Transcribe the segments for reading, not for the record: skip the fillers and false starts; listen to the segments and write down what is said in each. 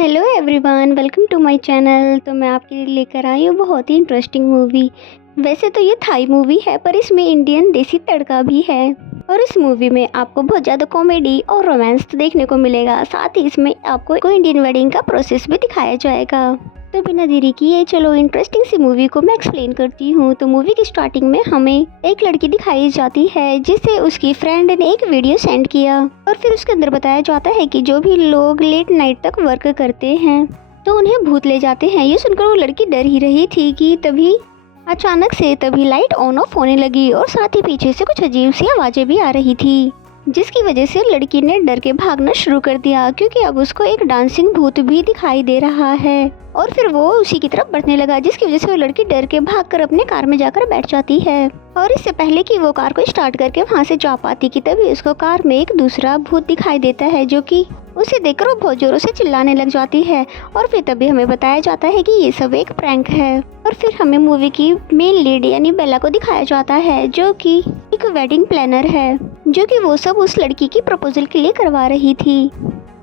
Hello everyone, welcome to my channel. तो मैं आपके लिए लेकर आई हूँ बहुत ही इंटरेस्टिंग मूवी। वैसे तो ये थाई मूवी है, पर इसमें इंडियन देसी तड़का भी है। और इस मूवी में आपको बहुत ज़्यादा कॉमेडी और रोमांस तो देखने को मिलेगा। साथ ही इसमें आपको इंडियन वेडिंग का प्रोसेस भी दिखाया जाएगा। तो बिना देरी किए चलो इंटरेस्टिंग सी मूवी को मैं एक्सप्लेन करती हूँ। तो मूवी की स्टार्टिंग में हमें एक लड़की दिखाई जाती है जिसे उसकी फ्रेंड ने एक वीडियो सेंड किया, और फिर उसके अंदर बताया जाता है कि जो भी लोग लेट नाइट तक वर्क करते हैं तो उन्हें भूत ले जाते हैं। ये सुनकर वो लड़की डर ही रही थी कि तभी अचानक से लाइट ऑन ऑफ होने लगी, और साथ ही पीछे से कुछ अजीब सी आवाजें भी आ रही थी, जिसकी वजह से लड़की ने डर के भागना शुरू कर दिया, क्योंकि अब उसको एक डांसिंग भूत भी दिखाई दे रहा है। और फिर वो उसी की तरफ बढ़ने लगा, जिसकी वजह से वो लड़की डर के भागकर अपने कार में जाकर बैठ जाती है। और इससे पहले कि वो कार को स्टार्ट करके वहाँ से जा पाती कि तभी उसको कार में एक दूसरा भूत दिखाई देता है, जो कि उसे देखकर वो बहुत जोरों से चिल्लाने लग जाती है। और फिर तभी हमें बताया जाता है कि ये सब एक प्रैंक है। और फिर हमें मूवी की मेन लीड यानी बेला को दिखाया जाता है, जो कि एक वेडिंग प्लानर है, जो कि वो सब उस लड़की की प्रपोजल के लिए करवा रही थी।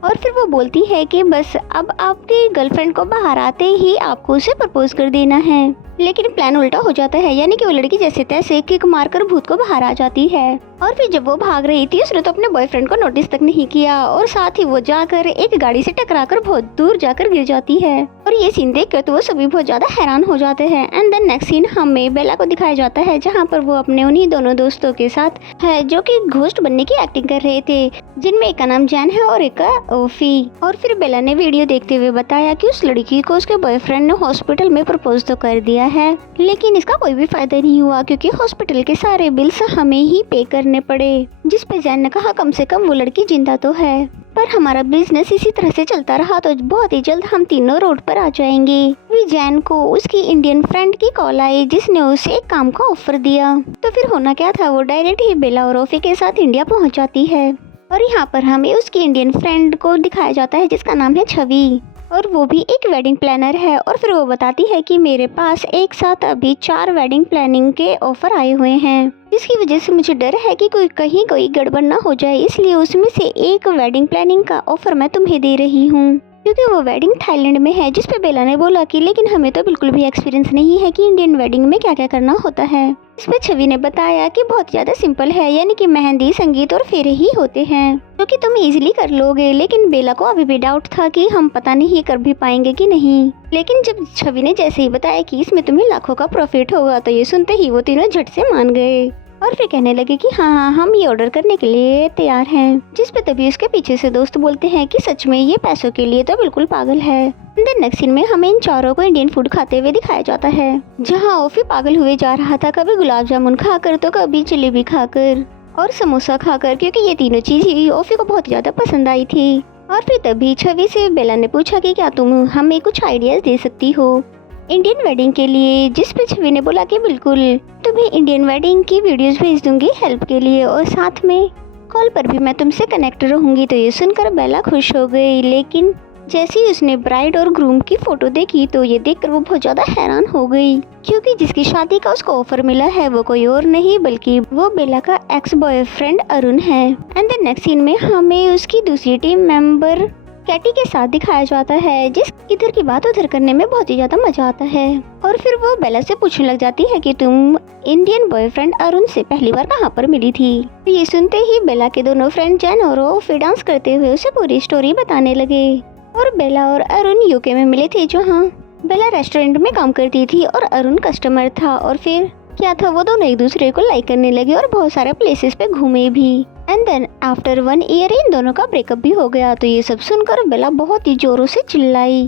और फिर वो बोलती है कि बस अब आपकी गर्लफ्रेंड को बाहर आते ही आपको उसे प्रपोज कर देना है। लेकिन प्लान उल्टा हो जाता है, यानी कि वो लड़की जैसे तैसे किक मारकर भूत को बाहर आ जाती है। और फिर जब वो भाग रही थी उसने तो अपने बॉयफ्रेंड को नोटिस तक नहीं किया, और साथ ही वो जाकर एक गाड़ी से टकराकर बहुत दूर जाकर गिर जाती है। और ये सीन देखकर तो वो सभी बहुत ज्यादा हैरान हो जाते हैं। एंड देन नेक्स्ट सीन हमें बेला को दिखाया जाता है, जहाँ पर वो अपने उन्हीं दोनों दोस्तों के साथ है, जो कि घोस्ट बनने की एक्टिंग कर रहे थे, जिनमें एक का नाम जैन है और एक का ओफी। और फिर बेला ने वीडियो देखते हुए बताया कि उस लड़की को उसके बॉयफ्रेंड ने हॉस्पिटल में प्रपोज तो कर दिया है, लेकिन इसका कोई भी फायदा नहीं हुआ, क्योंकि हॉस्पिटल के सारे बिल्स हमें ही पे करने पड़े। जिस पे जैन ने कहा कम से कम वो लड़की जिंदा तो है, पर हमारा बिजनेस इसी तरह से चलता रहा तो बहुत ही जल्द हम तीनों रोड पर आ जाएंगे। भी जैन को उसकी इंडियन फ्रेंड की कॉल आई, जिसने उसे एक काम का ऑफर दिया। तो फिर होना क्या था, वो डायरेक्ट ही बेला और ओफी के साथ इंडिया पहुंच जाती है। और यहाँ पर हमें उसकी इंडियन फ्रेंड को दिखाया जाता है, जिसका नाम है छवि, और वो भी एक वेडिंग प्लानर है। और फिर वो बताती है कि मेरे पास एक साथ अभी 4 वेडिंग प्लानिंग के ऑफर आए हुए हैं, जिसकी वजह से मुझे डर है कि कोई गड़बड़ ना हो जाए, इसलिए उसमें से एक वेडिंग प्लानिंग का ऑफर मैं तुम्हें दे रही हूँ, क्योंकि वो वेडिंग थाईलैंड में है। जिस पे बेला ने बोला कि लेकिन हमें तो बिल्कुल भी एक्सपीरियंस नहीं है कि इंडियन वेडिंग में क्या क्या करना होता है। इस पे छवि ने बताया कि बहुत ज्यादा सिंपल है, यानी कि मेहंदी, संगीत और फेरे ही होते हैं, जो कि तुम इजीली कर लोगे। लेकिन बेला को अभी भी डाउट था कि हम पता नहीं कर भी पाएंगे कि नहीं। लेकिन जब छवि ने जैसे ही बताया कि इसमें तुम्हें लाखों का प्रॉफिट होगा, तो ये सुनते ही वो तीनों झट से मान गए और फिर कहने लगे कि हाँ हम ये ऑर्डर करने के लिए तैयार हैं। जिस पे तभी उसके पीछे से दोस्त बोलते हैं कि सच में ये पैसों के लिए तो बिल्कुल पागल है। नेक्स्ट सीन में हमें इन चारों को इंडियन फूड खाते हुए दिखाया जाता है, जहाँ ओफी पागल हुए जा रहा था, कभी गुलाब जामुन खाकर तो कभी जलेबी खाकर और समोसा खाकर, क्योंकि ये तीनों चीज ही ओफी को बहुत ज्यादा पसंद आई थी। और फिर तभी छवि से बेला ने पूछा कि क्या तुम हमें कुछ आइडियाज दे सकती हो इंडियन वेडिंग के लिए, जिस पे छवि ने बोला कि बिल्कुल तुम्हें इंडियन वेडिंग की वीडियोस भेज दूंगी हेल्प के लिए, और साथ में कॉल पर भी मैं तुमसे कनेक्ट रहूंगी। तो ये सुनकर बेला खुश हो गई, लेकिन जैसे ही उसने ब्राइड और ग्रूम की फोटो देखी तो ये देखकर वो बहुत ज्यादा हैरान हो गई, क्योंकि जिसकी शादी का उसको ऑफर मिला है वो कोई और नहीं बल्कि वो बेला का एक्स बॉयफ्रेंड अरुण है। एंड द नेक्स्ट सीन में हमें उसकी दूसरी टीम मेंबर कैटी के साथ दिखाया जाता है, जिस इधर की बात उधर करने में बहुत ही ज्यादा मजा आता है। और फिर वो बेला से पूछने लग जाती है कि तुम इंडियन बॉयफ्रेंड अरुण से पहली बार कहाँ पर मिली थी। ये सुनते ही बेला के दोनों फ्रेंड जैन और ओफी डांस करते हुए उसे पूरी स्टोरी बताने लगे। और बेला और अरुण यूके में मिले थे, जहाँ बेला रेस्टोरेंट में काम करती थी और अरुण कस्टमर था। और फिर क्या था, वो दोनों एक दूसरे को लाइक करने लगे और बहुत सारे प्लेसेस पे घूमे भी। एंड देन आफ्टर 1 ईयर इन दोनों का ब्रेकअप भी हो गया। तो ये सब सुनकर बेला बहुत ही जोरों से चिल्लाई।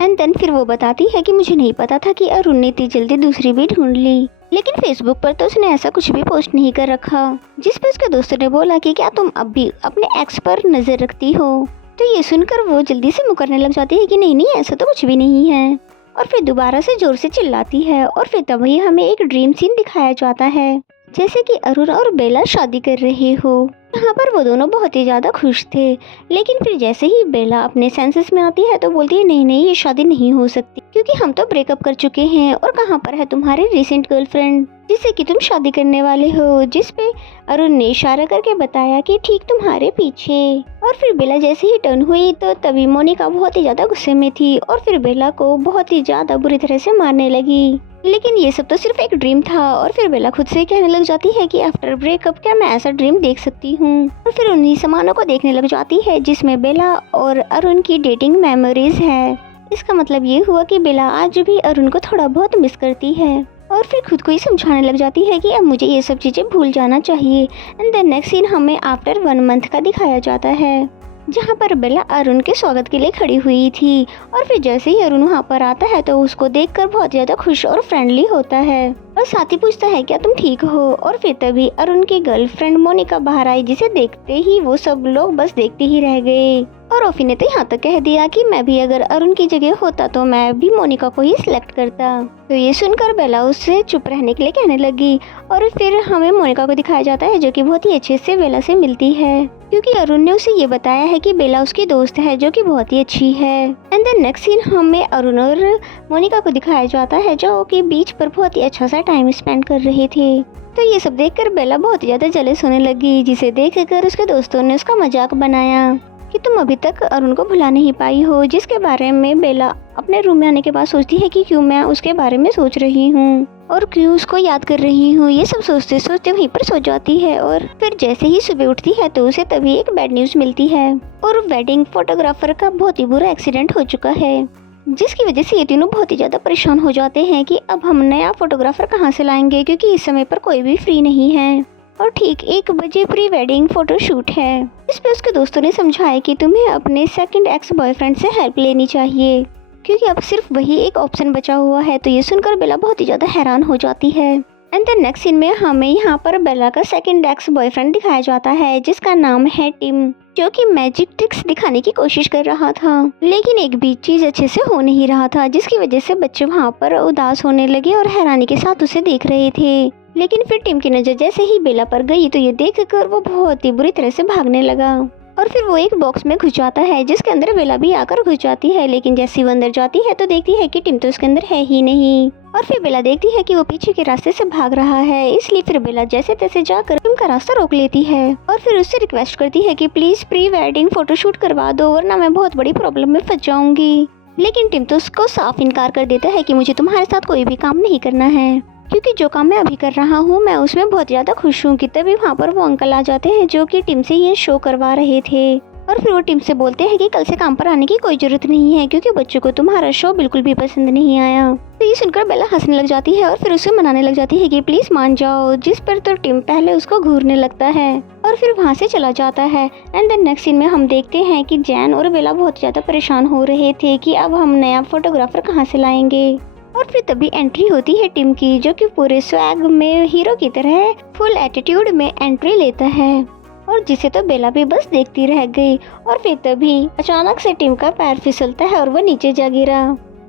एंड देन फिर वो बताती है कि मुझे नहीं पता था कि अरुण ने इतनी जल्दी दूसरी भी ढूंढ ली, लेकिन फेसबुक पर तो उसने ऐसा कुछ भी पोस्ट नहीं कर रखा। जिस पे उसके दोस्तों ने बोला कि क्या तुम अब भी अपने एक्स पर नजर रखती हो। तो ये सुनकर वो जल्दी से मुकरने लग जाती है कि नहीं नहीं ऐसा तो कुछ भी नहीं है, और फिर दोबारा से जोर से चिल्लाती है। और फिर तभी हमें एक ड्रीम सीन दिखाया जाता है, जैसे कि अरुण और बेला शादी कर रहे हो। यहाँ पर वो दोनों बहुत ही ज़्यादा खुश थे, लेकिन फिर जैसे ही बेला अपने सेंसेस में आती है तो बोलती है नहीं नहीं, ये शादी नहीं हो सकती क्योंकि हम तो ब्रेकअप कर चुके हैं। और कहाँ पर है तुम्हारी रिसेंट गर्लफ्रेंड जिससे कि तुम शादी करने वाले हो। जिस पे अरुण ने इशारा करके बताया कि ठीक तुम्हारे पीछे। और फिर बेला जैसे ही टर्न हुई तो तभी मोनिका बहुत ही ज़्यादा गुस्से में थी और फिर बेला को बहुत ही ज़्यादा बुरी तरह से मारने लगी। लेकिन ये सब तो सिर्फ एक ड्रीम था। और फिर बेला खुद से कहने लग जाती है कि आफ्टर ब्रेकअप क्या मैं ऐसा ड्रीम देख सकती हूँ। और फिर उन्हीं सामानों को देखने लग जाती है जिसमें बेला और अरुण की डेटिंग मेमोरीज है। इसका मतलब ये हुआ कि बेला आज भी अरुण को थोड़ा बहुत मिस करती है। और फिर खुद को ही समझाने लग जाती है कि अब मुझे ये सब चीज़ें भूल जाना चाहिए। एंड द नेक्स्ट सीन हमें आफ्टर 1 मंथ का दिखाया जाता है, जहाँ पर बेला अरुण के स्वागत के लिए खड़ी हुई थी। और फिर जैसे ही अरुण वहाँ पर आता है तो उसको देखकर बहुत ज़्यादा खुश और फ्रेंडली होता है और साथ ही पूछता है क्या तुम ठीक हो। और फिर तभी अरुण की गर्लफ्रेंड मोनिका बाहर आई, जिसे देखते ही वो सब लोग बस देखते ही रह गए। और ओफी ने तो यहाँ तक कह दिया कि मैं भी अगर अरुण की जगह होता तो मैं भी मोनिका को ही सिलेक्ट करता। तो ये सुनकर बेला उससे चुप रहने के लिए कहने लगी। और फिर हमें मोनिका को दिखाया जाता है जो कि बहुत ही अच्छे से बेला से मिलती है, क्योंकि अरुण ने उसे ये बताया है कि बेला उसकी दोस्त है जो कि बहुत ही अच्छी है। एंड द नेक्स्ट सीन हमें अरुण और मोनिका को दिखाया जाता है जो कि बीच पर बहुत ही अच्छा सा टाइम स्पेंड कर रहे थे। तो ये सब देखकर बेला बहुत ही ज्यादा जेलस होने लगी, जिसे देखकर उसके दोस्तों ने उसका मजाक बनाया कि तुम अभी तक अरुण को भुला नहीं पाई हो। जिसके बारे में बेला अपने रूम में आने के बाद सोचती है कि क्यों मैं उसके बारे में सोच रही हूँ और क्यों उसको याद कर रही हूँ। ये सब सोचते सोचते वहीं पर सो जाती है। और फिर जैसे ही सुबह उठती है तो उसे तभी एक बैड न्यूज़ मिलती है और वेडिंग फोटोग्राफर का बहुत ही बुरा एक्सीडेंट हो चुका है, जिसकी वजह से ये तीनों बहुत ही ज़्यादा परेशान हो जाते हैं कि अब हम नया फोटोग्राफर कहाँ से लाएंगे, क्योंकि इस समय पर कोई भी फ्री नहीं है। और ठीक 1 बजे प्री वेडिंग फोटो शूट है। इस पे उसके दोस्तों ने समझाया कि तुम्हें अपने सेकंड एक्स बॉयफ्रेंड से हेल्प लेनी चाहिए, क्योंकि अब सिर्फ वही एक ऑप्शन बचा हुआ है। तो ये सुनकर बेला बहुत ही ज़्यादा हैरान हो जाती है। एंड द नेक्स्ट सीन में हमें यहाँ पर बेला का सेकंड एक्स बॉयफ्रेंड दिखाया जाता है, जिसका नाम है टिम, जो कि मैजिक ट्रिक्स दिखाने की कोशिश कर रहा था, लेकिन एक भी चीज अच्छे से हो नहीं रहा था, जिसकी वजह से बच्चे वहाँ पर उदास होने लगे और हैरानी के साथ उसे देख रहे थे। लेकिन फिर टिम की नजर जैसे ही बेला पर गई तो ये देखकर वो बहुत ही बुरी तरह से भागने लगा। और फिर वो एक बॉक्स में घुस जाता है, जिसके अंदर बेला भी आकर घुस जाती है। लेकिन जैसे वो अंदर जाती है तो देखती है कि टिम तो उसके अंदर है ही नहीं। और फिर बेला देखती है कि वो पीछे के रास्ते से भाग रहा है, इसलिए फिर बेला जैसे तैसे जाकर टिम का रास्ता रोक लेती है और फिर उससे रिक्वेस्ट करती है कि प्लीज प्री वेडिंग फोटोशूट करवा दो, वरना मैं बहुत बड़ी प्रॉब्लम में फंस जाऊंगी। लेकिन टिम तो उसको साफ इनकार कर देता है कि मुझे तुम्हारे साथ कोई भी काम नहीं करना है, क्योंकि जो काम मैं अभी कर रहा हूँ मैं उसमें बहुत ज़्यादा खुश हूँ। कि तभी वहाँ पर वो अंकल आ जाते हैं जो कि टिम से ये शो करवा रहे थे। और फिर वो टिम से बोलते हैं कि कल से काम पर आने की कोई जरूरत नहीं है, क्योंकि बच्चों को तुम्हारा शो बिल्कुल भी पसंद नहीं आया। तो ये सुनकर बेला हंसने लग जाती है और फिर उसे मनाने लग जाती है कि प्लीज मान जाओ, जिस पर तो टिम पहले उसको घूरने लगता है और फिर वहाँ से चला जाता है। एंड द नेक्स्ट सीन में हम देखते हैं कि जैन और बेला बहुत ज़्यादा परेशान हो रहे थे कि अब हम नया फोटोग्राफर कहाँ से लाएंगे। और फिर तभी एंट्री होती है टिम की, जो कि पूरे स्वैग में हीरो की तरह फुल एटीट्यूड में एंट्री लेता है और जिसे तो बेला भी बस देखती रह गई। और फिर तभी अचानक से टिम का पैर फिसलता है और वो नीचे जा गिरा।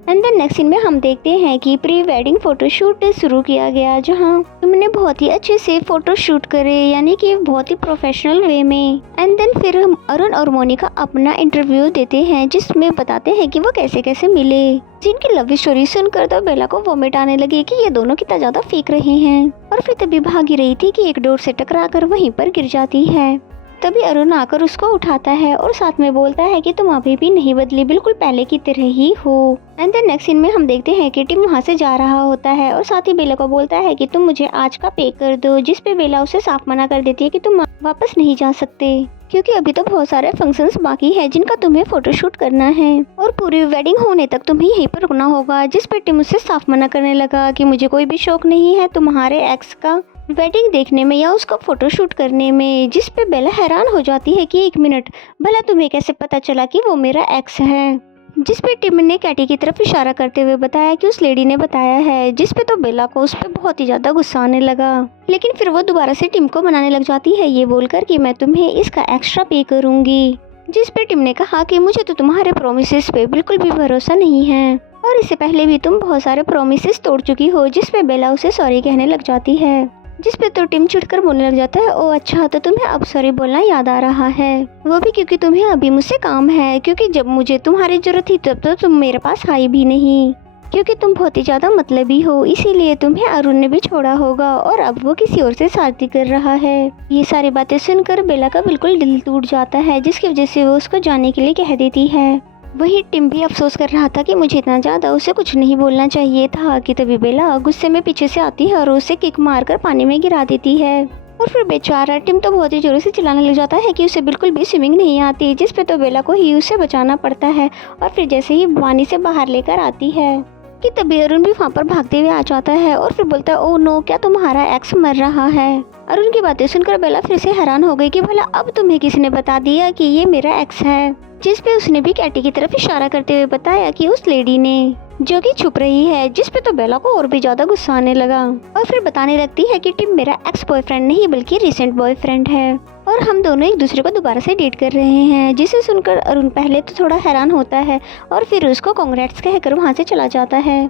एंड द नेक्स्ट सीन में हम देखते हैं कि प्री वेडिंग फोटोशूट शुरू किया गया, जहां तुमने बहुत ही अच्छे से फोटो शूट करे, यानी कि बहुत ही प्रोफेशनल वे में। एंड देन फिर अरुण और मोनिका अपना इंटरव्यू देते हैं, जिसमें बताते हैं कि वो कैसे कैसे मिले। जिनकी लव स्टोरी सुनकर तो बेला को वोमिट आने लगी कि ये दोनों कितना ज्यादा फेंक रहे हैं। और फिर तभी भागी रही थी कि एक डोर से टकरा कर वहीं पर गिर जाती है। तभी अरुण आकर उसको उठाता है और साथ में बोलता है कि तुम अभी भी नहीं बदली, बिल्कुल पहले की तरह ही हो। एंड देन नेक्स्ट सीन में हम देखते हैं कि टिम वहाँ से जा रहा होता है और साथ ही बेला को बोलता है कि तुम मुझे आज का पे कर दो, जिस पे बेला उसे साफ मना कर देती है कि तुम वापस नहीं जा सकते, क्योंकि अभी तो बहुत सारे फंक्शंस बाकी है जिनका तुम्हें फोटोशूट करना है और पूरी वेडिंग होने तक तुम्हें यहीं पर रुकना होगा। जिस पे टिम उससे साफ मना करने लगा कि मुझे कोई भी शौक नहीं है तुम्हारे एक्स का वेडिंग देखने में या उसका फोटोशूट करने में। जिस पे बेला हैरान हो जाती है कि 1 मिनट, भला तुम्हें कैसे पता चला कि वो मेरा एक्स है। जिस पे टिम ने कैटी की तरफ इशारा करते हुए बताया कि उस लेडी ने बताया है, जिस पे तो बेला को उस पे बहुत ही ज्यादा गुस्सा आने लगा। लेकिन फिर वो दोबारा से टिम को मनाने लग जाती है, ये बोलकर कि मैं तुम्हें इसका एक्स्ट्रा पे करूंगी। जिस पे टिम ने कहा कि मुझे तो तुम्हारे प्रोमिसेस पे बिल्कुल भी भरोसा नहीं है और इससे पहले भी तुम बहुत सारे प्रोमिसेस तोड़ चुकी हो। जिस पे बेला उसे सॉरी कहने लग जाती है जिस पे तो टिम चिढ़कर बोलने लग जाता है, ओ अच्छा तो तुम्हें अब सॉरी बोलना याद आ रहा है, वो भी क्योंकि तुम्हें अभी मुझसे काम है, क्योंकि जब मुझे तुम्हारी जरूरत थी तब तो तुम मेरे पास आई भी नहीं, क्योंकि तुम बहुत ही ज़्यादा मतलबी हो, इसीलिए तुम्हें अरुण ने भी छोड़ा होगा और अब वो किसी और से शादी कर रहा है। ये सारी बातें सुनकर बेला का बिल्कुल दिल टूट जाता है, जिसकी वजह से वो उसको जाने के लिए कह देती है। वही टिम भी अफसोस कर रहा था कि मुझे इतना ज़्यादा उसे कुछ नहीं बोलना चाहिए था, कि तभी बेला गुस्से में पीछे से आती है और उसे किक मारकर पानी में गिरा देती है। और फिर बेचारा टिम तो बहुत ही जोरों से चिल्लाने लग जाता है कि उसे बिल्कुल भी स्विमिंग नहीं आती, जिस पे तो बेला को ही उसे बचाना पड़ता है। और फिर जैसे ही पानी से बाहर लेकर आती है कि तभी अरुण भी वहाँ पर भागते हुए आ जाता है और फिर बोलता है, ओ नो, क्या तुम्हारा एक्स मर रहा है। अरुण की बातें सुनकर बेला फिर से हैरान हो गई कि भला अब तुम्हें किसने बता दिया कि ये मेरा एक्स है, जिस पे उसने भी कैटी की तरफ इशारा करते हुए बताया कि उस लेडी ने, जो कि छुप रही है, जिस पे तो बेला को और भी ज्यादा गुस्सा आने लगा। और फिर बताने लगती है कि टिम मेरा एक्स बॉयफ्रेंड नहीं बल्कि रिसेंट बॉयफ्रेंड है और हम दोनों एक दूसरे को दोबारा से डेट कर रहे हैं। जिसे सुनकर अरुण पहले तो थोड़ा हैरान होता है और फिर उसको कांग्रेट्स कहकर वहाँ से चला जाता है।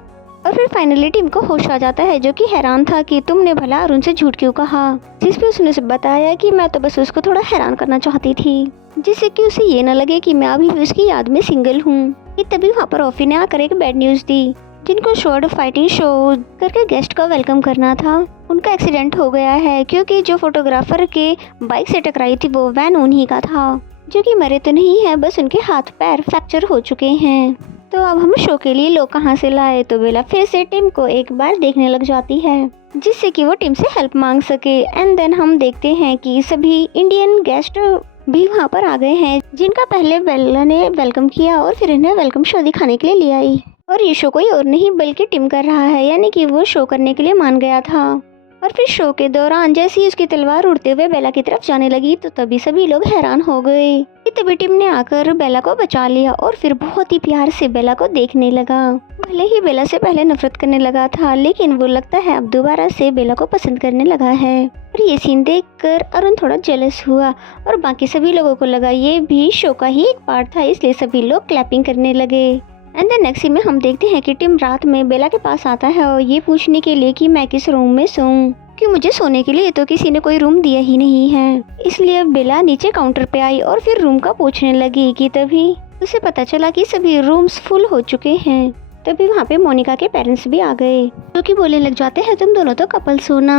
और फिर फाइनली टिम को होश आ जाता है, जो कि हैरान था कि तुमने भला अरुण से झूठ क्यों कहा, जिस पे उसने उसे बताया कि मैं तो बस उसको थोड़ा हैरान करना चाहती थी, जिससे कि उसे ये न लगे कि मैं अभी भी उसकी याद में सिंगल हूँ। कि तभी वहाँ पर ऑफी ने आकर एक बैड न्यूज़ दी, जिनको शॉर्ट फाइटिंग शो करके गेस्ट का वेलकम करना था, उनका एक्सीडेंट हो गया है, क्योंकि जो फोटोग्राफर के बाइक से टकराई थी वो वैन उन्हीं का था, जो कि मरे तो नहीं है, बस उनके हाथ पैर फ्रैक्चर हो चुके हैं। तो अब हम शो के लिए लोग कहाँ से लाए। तो बेला फिर से टिम को एक बार देखने लग जाती है, जिससे कि वो टिम से हेल्प मांग सके। एंड देन हम देखते हैं कि सभी इंडियन गेस्ट भी वहाँ पर आ गए हैं, जिनका पहले बेला ने वेलकम किया और फिर इन्हें वेलकम शो दिखाने के लिए ले आई। और ये शो कोई और नहीं बल्कि टिम कर रहा है, यानी कि वो शो करने के लिए मान गया था। और फिर शो के दौरान जैसे ही उसकी तलवार उड़ते हुए बेला की तरफ जाने लगी तो तभी सभी लोग हैरान हो गए। तभी टिम ने आकर बेला को बचा लिया और फिर बहुत ही प्यार से बेला को देखने लगा। भले ही बेला से पहले नफरत करने लगा था, लेकिन वो लगता है अब दोबारा से बेला को पसंद करने लगा है। और ये सीन देखकर अरुण थोड़ा जेलस हुआ और बाकी सभी लोगों को लगा ये भी शो का ही एक पार्ट था, इसलिए सभी लोग क्लैपिंग करने लगे। एंड देन नेक्स्ट सीन में हम देखते हैं कि टिम रात में बेला के पास आता है और ये पूछने के लिए कि मैं किस रूम में सोऊं, कि मुझे सोने के लिए तो किसी ने कोई रूम दिया ही नहीं है। इसलिए बेला नीचे काउंटर पे आई और फिर रूम का पूछने लगी कि तभी उसे पता चला कि सभी रूम्स फुल हो चुके हैं। तभी वहाँ पे मोनिका के पेरेंट्स भी आ गए, जो कि बोलने लग जाते हैं तुम दोनों तो कपल्स हो ना,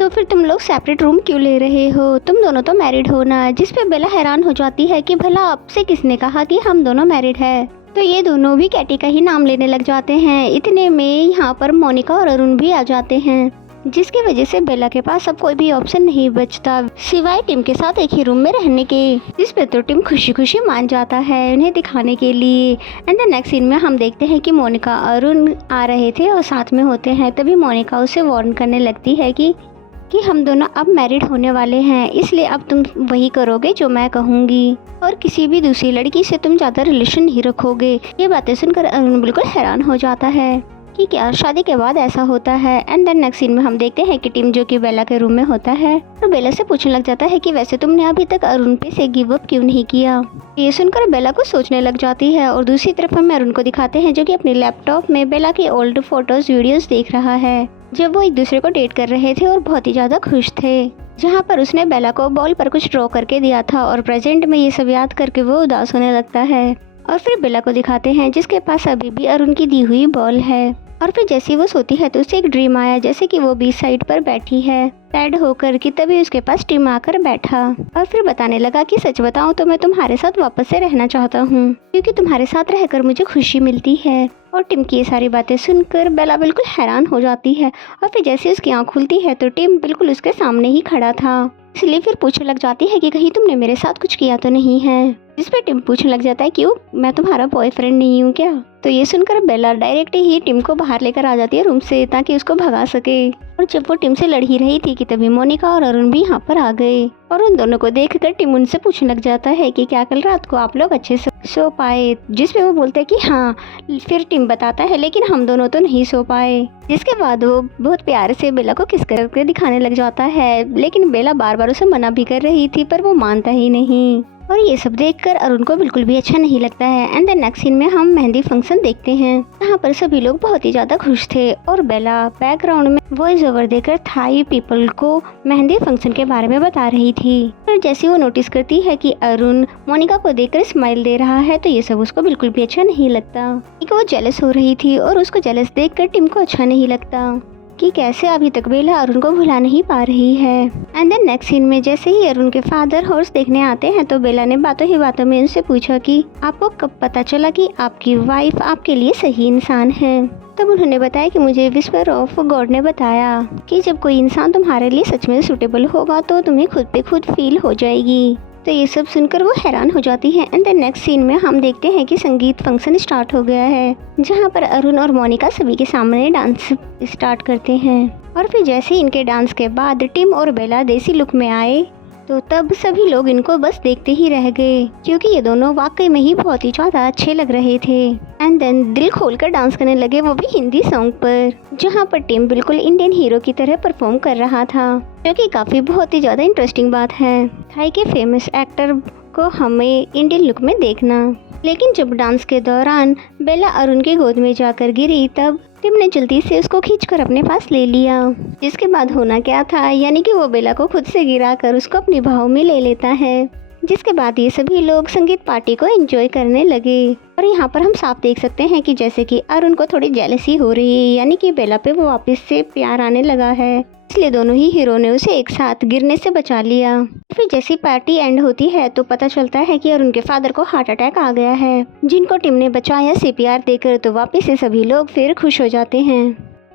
तो फिर तुम लोग सेपरेट रूम क्यों ले रहे हो, तुम दोनों तो मैरिड हो ना। जिस पे बेला हैरान हो जाती है कि भला आपसे किसने कहा कि हम दोनों मैरिड है। तो ये दोनों भी कैटी का ही नाम लेने लग जाते हैं। इतने में यहाँ पर मोनिका और अरुण भी आ जाते हैं, जिसकी वजह से बेला के पास अब कोई भी ऑप्शन नहीं बचता सिवाय टिम के साथ एक ही रूम में रहने के, जिस पे तो टिम खुशी खुशी मान जाता है उन्हें दिखाने के लिए। एंड द नेक्स्ट सीन में हम देखते हैं कि मोनिका अरुण आ रहे थे और साथ में होते हैं। तभी मोनिका उसे वार्न करने लगती है कि हम दोनों अब मैरिड होने वाले हैं, इसलिए अब तुम वही करोगे जो मैं कहूँगी और किसी भी दूसरी लड़की से तुम ज़्यादा रिलेशन नहीं रखोगे। ये बातें सुनकर अरुण बिल्कुल हैरान हो जाता है कि क्या शादी के बाद ऐसा होता है। एंड देन नेक्स्ट सीन में हम देखते हैं कि टिम, जो कि बेला के रूम में होता है, और बेला से पूछने लग जाता है कि वैसे तुमने अभी तक अरुण पे से गिव अप क्यों नहीं किया। ये सुनकर बेला को सोचने लग जाती है और दूसरी तरफ हम अरुण को दिखाते हैं, जो कि अपने लैपटॉप में बेला के ओल्ड फोटोज वीडियोस देख रहा है, जब वो एक दूसरे को डेट कर रहे थे और बहुत ही ज्यादा खुश थे, जहाँ पर उसने बेला को बॉल पर कुछ ड्रॉ करके दिया था और प्रेजेंट में ये सब याद करके वो उदास होने लगता है। और फिर बेला को दिखाते हैं जिसके पास अभी भी अरुण की दी हुई बॉल है। और फिर जैसे ही वो सोती है तो उसे एक ड्रीम आया, जैसे कि वो बीच साइड पर बैठी है सैड होकर, कि तभी उसके पास टिम आकर बैठा और फिर बताने लगा कि सच बताऊं तो मैं तुम्हारे साथ वापस से रहना चाहता हूँ, क्योंकि तुम्हारे साथ रहकर मुझे खुशी मिलती है। और टिम की ये सारी बातें सुनकर बेला बिल्कुल हैरान हो जाती है और फिर जैसे उसकी आँख खुलती है तो टिम बिल्कुल उसके सामने ही खड़ा था, इसलिए फिर पूछने लग जाती है कि कहीं तुमने मेरे साथ कुछ किया तो नहीं है। जिस पे टिम पूछने लग जाता है क्यों, मैं तुम्हारा बॉयफ्रेंड नहीं हूँ क्या। तो ये सुनकर बेला डायरेक्ट ही टिम को बाहर लेकर आ जाती है रूम से, ताकि उसको भगा सके। और जब वो टिम से लड़ ही रही थी कि तभी मोनिका और अरुण भी यहाँ पर आ गए और उन दोनों को देखकर टिम उनसे पूछने लग जाता है कि क्या कल रात को आप लोग अच्छे से सो पाए। जिस पे वो बोलते हैं कि हाँ। फिर टिम बताता है लेकिन हम दोनों तो नहीं सो पाए। जिसके बाद वो बहुत प्यार से बेला को किस करके दिखाने लग जाता है, लेकिन बेला बार बार उसे मना भी कर रही थी पर वो मानता ही नहीं। और ये सब देखकर अरुण को बिल्कुल भी अच्छा नहीं लगता है। एंड देन नेक्स्ट सीन में हम मेहंदी फंक्शन देखते हैं, जहाँ पर सभी लोग बहुत ही ज्यादा खुश थे और बेला बैकग्राउंड में वॉइस ओवर देकर थाई पीपल को मेहंदी फंक्शन के बारे में बता रही थी। और जैसे वो नोटिस करती है कि अरुण मोनिका को देखकर स्माइल दे रहा है तो ये सब उसको बिल्कुल भी अच्छा नहीं लगता। वो जेलस हो रही थी और उसको जेलस देखकर टिम को अच्छा नहीं लगता कि कैसे अभी तक बेला अरुण को भुला नहीं पा रही है। एंड देन नेक्स्ट सीन में जैसे ही अरुण के फादर हॉर्स देखने आते हैं तो बेला ने बातों ही बातों में उनसे पूछा कि आपको कब पता चला कि आपकी वाइफ आपके लिए सही इंसान है। तब उन्होंने बताया कि मुझे विस्पर ऑफ गॉड ने बताया कि जब कोई इंसान तुम्हारे लिए सच में सूटेबल होगा तो तुम्हें खुद पे खुद फील हो जाएगी। तो ये सब सुनकर वो हैरान हो जाती है। एंड द नेक्स्ट सीन में हम देखते हैं कि संगीत फंक्शन स्टार्ट हो गया है, जहाँ पर अरुण और मोनिका सभी के सामने डांस स्टार्ट करते हैं। और फिर जैसे इनके डांस के बाद टिम और बेला देसी लुक में आए तो तब सभी लोग इनको बस देखते ही रह गए, क्योंकि ये दोनों वाकई में ही बहुत ही ज़्यादा अच्छे लग रहे थे। एंड देन दिल खोलकर डांस करने लगे, वो भी हिंदी सॉन्ग पर, जहाँ पर टिम बिल्कुल इंडियन हीरो की तरह परफॉर्म कर रहा था, जो कि काफ़ी बहुत ही ज़्यादा इंटरेस्टिंग बात है थाई के फेमस एक्टर को हमें इंडियन लुक में देखना। लेकिन जब डांस के दौरान बेला अरुण की गोद में जाकर गिरी तब टिम ने जल्दी से उसको खींचकर अपने पास ले लिया, जिसके बाद होना क्या था, यानी कि वो बेला को खुद से गिराकर उसको अपनी बाहों में ले लेता है। जिसके बाद ये सभी लोग संगीत पार्टी को एंजॉय करने लगे। और यहाँ पर हम साफ देख सकते हैं कि जैसे कि अरुण को थोड़ी जेलसी हो रही है, यानी कि बेला पे वो वापस से प्यार आने लगा है, इसलिए दोनों ही हीरो ने उसे एक साथ गिरने से बचा लिया। फिर जैसी पार्टी एंड होती है तो पता चलता है कि अरुण के फादर को हार्ट अटैक आ गया है, जिनको टिम ने बचाया सीपीआर देकर। तो वापस से सभी लोग फिर खुश हो जाते हैं।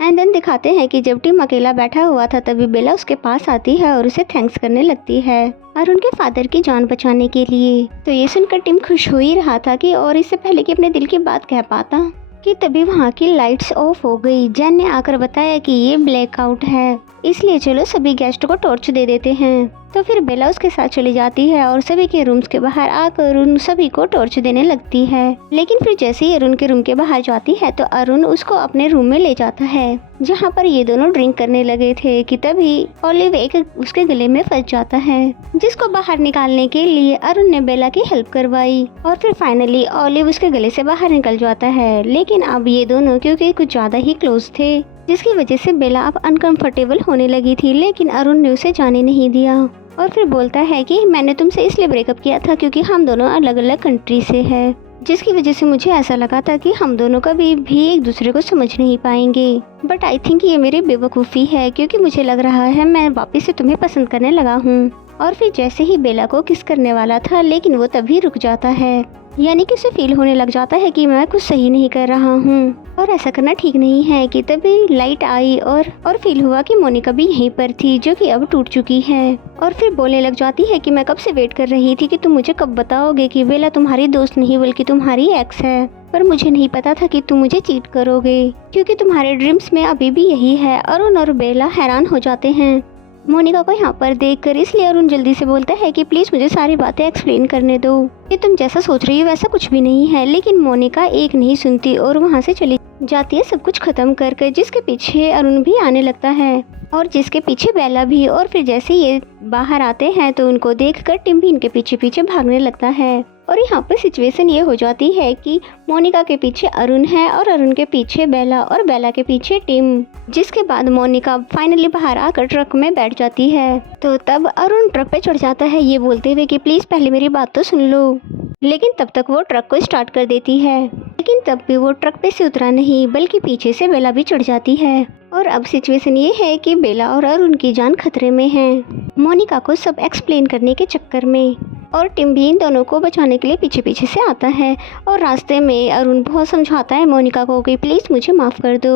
एंड देन दिखाते हैं कि जब टिम अकेला बैठा हुआ था तभी बेला उसके पास आती है और उसे थैंक्स करने लगती है अरुण के फादर की जान बचाने के लिए। तो ये सुनकर टिम खुश हो ही रहा था कि और इससे पहले कि अपने दिल की बात कह पाता कि तभी वहाँ की लाइट्स ऑफ हो गई। जैन ने आकर बताया कि ये ब्लैकआउट है, इसलिए चलो सभी गेस्ट को टॉर्च दे देते हैं। तो फिर बेला उसके साथ चली जाती है और सभी के रूम्स के बाहर आकर उन सभी को टॉर्च देने लगती है। लेकिन फिर जैसे ही अरुण के रूम के बाहर जाती है तो अरुण उसको अपने रूम में ले जाता है, जहाँ पर ये दोनों ड्रिंक करने लगे थे कि तभी ऑलिव एक उसके गले में फंस जाता है, जिसको बाहर निकालने के लिए अरुण ने बेला की हेल्प करवाई। और फिर फाइनली ऑलिव उसके गले से बाहर निकल जाता है। लेकिन अब ये दोनों क्योंकि कुछ ज्यादा ही क्लोज थे, जिसकी वजह से बेला अब अनकंफर्टेबल होने लगी थी, लेकिन अरुण ने उसे जाने नहीं दिया। और फिर बोलता है कि मैंने तुमसे इसलिए ब्रेकअप किया था क्योंकि हम दोनों अलग अलग कंट्री से हैं, जिसकी वजह से मुझे ऐसा लगा था कि हम दोनों कभी भी एक दूसरे को समझ नहीं पाएंगे। बट आई थिंक ये मेरी बेवकूफ़ी है, क्योंकि मुझे लग रहा है मैं वापस से तुम्हें पसंद करने लगा हूँ। और फिर जैसे ही बेला को किस करने वाला था, लेकिन वो तभी रुक जाता है, यानी कि उसे फील होने लग जाता है कि मैं कुछ सही नहीं कर रहा हूँ और ऐसा करना ठीक नहीं है। कि तभी लाइट आई और फील हुआ कि मोनिका भी यहीं पर थी, जो कि अब टूट चुकी है। और फिर बोलने लग जाती है कि मैं कब से वेट कर रही थी कि तुम मुझे कब बताओगे कि बेला तुम्हारी दोस्त नहीं बल्कि तुम्हारी एक्स है, पर मुझे नहीं पता था कि तुम मुझे चीट करोगे, क्योंकि तुम्हारे ड्रीम्स में अभी भी यही है। अरुण और बेला हैरान हो जाते हैं मोनिका को यहाँ पर देखकर, इसलिए अरुण जल्दी से बोलता है कि प्लीज़ मुझे सारी बातें एक्सप्लेन करने दो, कि तुम जैसा सोच रही हो वैसा कुछ भी नहीं है। लेकिन मोनिका एक नहीं सुनती और वहाँ से चली जाती है सब कुछ खत्म कर, जिसके पीछे अरुण भी आने लगता है और जिसके पीछे बेला भी। और फिर जैसे ये बाहर आते हैं तो उनको देखकर टिम भी इनके पीछे पीछे भागने लगता है। और यहाँ पर सिचुएशन ये हो जाती है कि मोनिका के पीछे अरुण है और अरुण के पीछे बेला और बेला के पीछे टिम। जिसके बाद मोनिका फाइनली बाहर आकर ट्रक में बैठ जाती है। तो तब अरुण ट्रक पे चढ़ जाता है, ये बोलते हुए कि प्लीज़ पहले मेरी बात तो सुन लो। लेकिन तब तक वो ट्रक को स्टार्ट कर देती है, लेकिन तब भी वो ट्रक पे से उतरा नहीं, बल्कि पीछे से बेला भी चढ़ जाती है। और अब सिचुएशन ये है कि बेला और अरुण की जान खतरे में है, मोनिका को सब एक्सप्लेन करने के चक्कर में। और टिम भी इन दोनों को बचाने के लिए पीछे पीछे से आता है। और रास्ते में अरुण बहुत समझाता है मोनिका को कि प्लीज़ मुझे माफ़ कर दो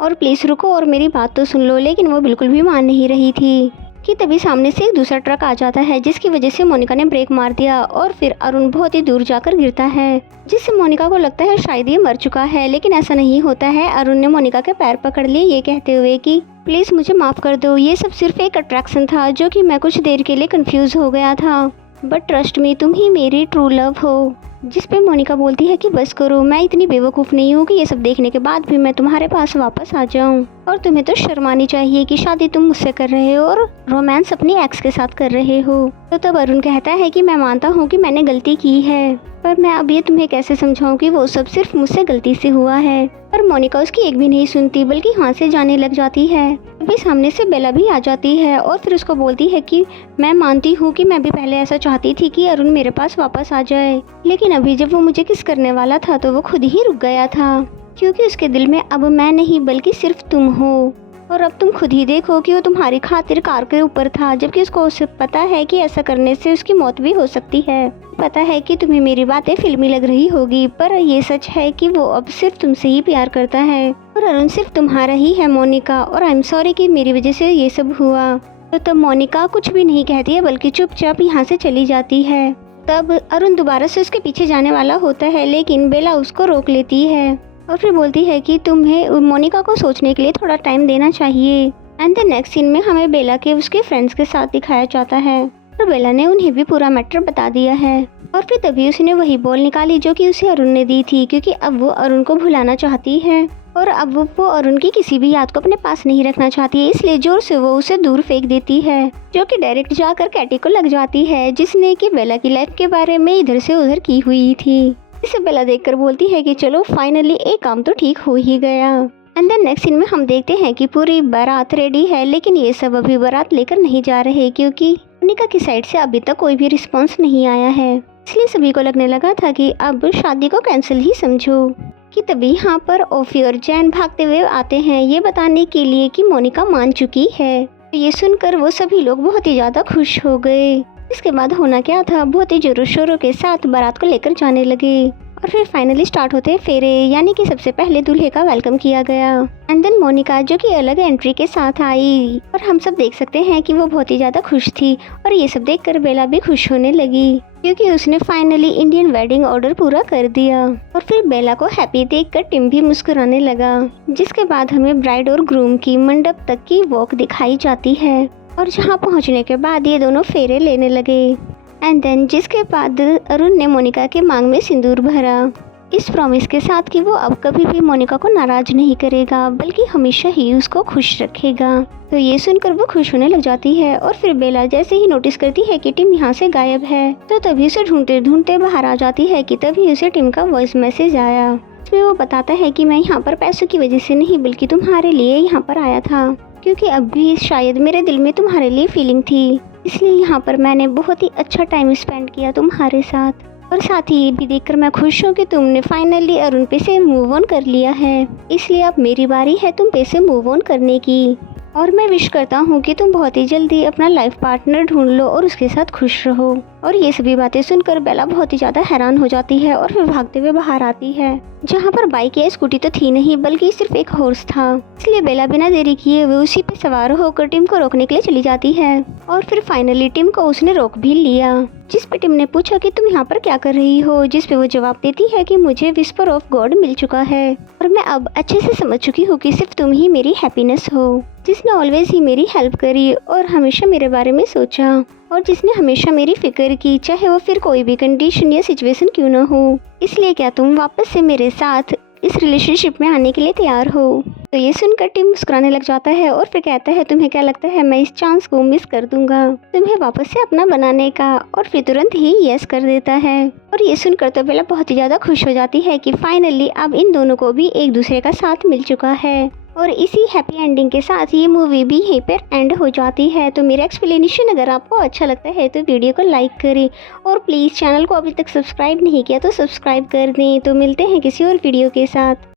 और प्लीज़ रुको और मेरी बात तो सुन लो, लेकिन वो बिल्कुल भी मान नहीं रही थी। कि तभी सामने से एक दूसरा ट्रक आ जाता है, जिसकी वजह से मोनिका ने ब्रेक मार दिया और फिर अरुण बहुत ही दूर जाकर गिरता है, जिससे मोनिका को लगता है शायद ये मर चुका है, लेकिन ऐसा नहीं होता है। अरुण ने मोनिका के पैर पकड़ लिए, ये कहते हुए कि प्लीज़ मुझे माफ़ कर दो, ये सब सिर्फ एक अट्रैक्शन था, जो कि मैं कुछ देर के लिए कंफ्यूज हो गया था, बट ट्रस्ट मी तुम ही मेरी ट्रू लव हो। जिस पे मोनिका बोलती है कि बस करो, मैं इतनी बेवकूफ़ नहीं हूँ कि ये सब देखने के बाद भी मैं तुम्हारे पास वापस आ जाऊँ, और तुम्हें तो शर्म आनी चाहिए कि शादी तुम मुझसे कर रहे हो और रोमांस अपनी एक्स के साथ कर रहे हो। तो तब अरुण कहता है कि मैं मानता हूँ कि मैंने गलती की है, पर मैं अब ये तुम्हें कैसे समझाऊं कि वो सब सिर्फ मुझसे गलती से हुआ है। पर मोनिका उसकी एक भी नहीं सुनती, बल्कि हाथ से जाने लग जाती है। अभी सामने से बेला भी आ जाती है और फिर उसको बोलती है कि मैं मानती हूँ कि मैं भी पहले ऐसा चाहती थी कि अरुण मेरे पास वापस आ जाए, लेकिन अभी जब वो मुझे किस करने वाला था तो वो खुद ही रुक गया था, क्योंकि उसके दिल में अब मैं नहीं बल्कि सिर्फ तुम हो। और अब तुम खुद ही देखो कि वो तुम्हारी खातिर कार के ऊपर था, जबकि उसको पता है कि ऐसा करने से उसकी मौत भी हो सकती है। पता है कि तुम्हें मेरी बातें फिल्मी लग रही होगी, पर ये सच है कि वो अब सिर्फ तुमसे ही प्यार करता है और अरुण सिर्फ तुम्हारा ही है मोनिका, और आई एम सॉरी कि मेरी वजह से ये सब हुआ। तो तब मोनिका कुछ भी नहीं कहती है, बल्कि चुपचाप यहाँ से चली जाती है। तब अरुण दोबारा से उसके पीछे जाने वाला होता है, लेकिन बेला उसको रोक लेती है और फिर बोलती है कि तुम्हें मोनिका को सोचने के लिए थोड़ा टाइम देना चाहिए। एंड द नेक्स्ट सीन में हमें बेला के उसके फ्रेंड्स के साथ दिखाया जाता है और बेला ने उन्हें भी पूरा मैटर बता दिया है। और फिर तभी उसने वही बॉल निकाली जो कि उसे अरुण ने दी थी, क्योंकि अब वो अरुण को भुलाना चाहती है और अब वो अरुण की किसी भी याद को अपने पास नहीं रखना चाहती है, इसलिए जोर से वो उसे दूर फेंक देती है, जो कि डायरेक्ट जाकर कैटी को लग जाती है, जिसने कि बेला की लाइफ के बारे में इधर से उधर की हुई थी। इसे बेला देखकर बोलती है कि चलो फाइनली एक काम तो ठीक हो ही गया। एंड देन नेक्स्ट सीन में हम देखते हैं कि पूरी बारात रेडी है, लेकिन ये सब अभी बारात लेकर नहीं जा रहे, क्योंकि मोनिका की साइड से अभी तक कोई भी रिस्पॉन्स नहीं आया है, इसलिए सभी को लगने लगा था कि अब शादी को कैंसिल ही समझो। कि तभी यहाँ पर ओफी और जैन भागते हुए आते हैं ये बताने के लिए कि मोनिका मान चुकी है। तो ये सुनकर वो सभी लोग बहुत ही ज़्यादा खुश हो गए। इसके बाद होना क्या था, बहुत ही जोरों शोरों के साथ बारात को लेकर जाने लगे और फिर फाइनली स्टार्ट होते फेरे, यानी कि सबसे पहले दूल्हे का वेलकम किया गया। एंड देन मोनिका जो कि अलग एंट्री के साथ आई और हम सब देख सकते हैं कि वो बहुत ही ज़्यादा खुश थी, और ये सब देखकर बेला भी खुश होने लगी, क्योंकि उसने फाइनली इंडियन वेडिंग ऑर्डर पूरा कर दिया। और फिर बेला को हैप्पी देखकर टिम भी मुस्कुराने लगा। जिसके बाद हमें ब्राइड और ग्रूम की मंडप तक की वॉक दिखाई जाती है, और जहाँ पहुँचने के बाद ये दोनों फेरे लेने लगे। एंड देन जिसके बाद अरुण ने मोनिका के मांग में सिंदूर भरा, इस प्रॉमिस के साथ कि वो अब कभी भी मोनिका को नाराज नहीं करेगा, बल्कि हमेशा ही उसको खुश रखेगा। तो ये सुनकर वो खुश होने लग जाती है। और फिर बेला जैसे ही नोटिस करती है कि टिम यहाँ से गायब है, तो तभी उसे ढूंढते ढूंढते बाहर आ जाती है कि तभी उसे टिम का वॉइस मैसेज आया। इसमें वो बताता है कि मैं यहाँ पर पैसों की वजह से नहीं, बल्कि तुम्हारे लिए यहाँ पर आया था, क्योंकि अब भी शायद मेरे दिल में तुम्हारे लिए फीलिंग थी, इसलिए यहाँ पर मैंने बहुत ही अच्छा टाइम स्पेंड किया तुम्हारे साथ। और साथ ही ये भी देखकर मैं खुश हूँ कि तुमने फाइनली अरुण पे से मूव ऑन कर लिया है, इसलिए अब मेरी बारी है तुम पे से मूव ऑन करने की। और मैं विश करता हूँ कि तुम बहुत ही जल्दी अपना लाइफ पार्टनर ढूंढ लो और उसके साथ खुश रहो। और ये सभी बातें सुनकर बेला बहुत ही ज़्यादा हैरान हो जाती है और फिर भागते हुए बाहर आती है, जहाँ पर बाइक या स्कूटी तो थी नहीं, बल्कि सिर्फ एक हॉर्स था। इसलिए बेला बिना देरी किए हुए उसी पे सवार होकर टिम को रोकने के लिए चली जाती है। और फिर फाइनली टिम को उसने रोक भी लिया, जिस पे टिम ने पूछा कि तुम यहाँ पर क्या कर रही हो, जिस पे वो जवाब देती है कि मुझे विस्पर ऑफ गॉड मिल चुका है और मैं अब अच्छे से समझ चुकी हूँ कि सिर्फ तुम ही मेरी हैप्पीनेस हो, जिसने ऑलवेज ही मेरी हेल्प करी और हमेशा मेरे बारे में सोचा, और जिसने हमेशा मेरी फिक्र की, चाहे वो फिर कोई भी कंडीशन या सिचुएशन क्यों ना हो। इसलिए क्या तुम वापस से मेरे साथ इस रिलेशनशिप में आने के लिए तैयार हो? तो ये सुनकर टिम मुस्कुराने लग जाता है और फिर कहता है तुम्हें क्या लगता है मैं इस चांस को मिस कर दूंगा तुम्हें वापस से अपना बनाने का? और फिर तुरंत ही यस कर देता है। और ये सुनकर तो बेला बहुत ही ज़्यादा खुश हो जाती है कि फाइनली अब इन दोनों को भी एक दूसरे का साथ मिल चुका है। और इसी हैप्पी एंडिंग के साथ ये मूवी भी यहीं पर एंड हो जाती है। तो मेरा एक्सप्लेनेशन अगर आपको अच्छा लगता है तो वीडियो को लाइक करें और प्लीज़ चैनल को अभी तक सब्सक्राइब नहीं किया तो सब्सक्राइब कर दें। तो मिलते हैं किसी और वीडियो के साथ।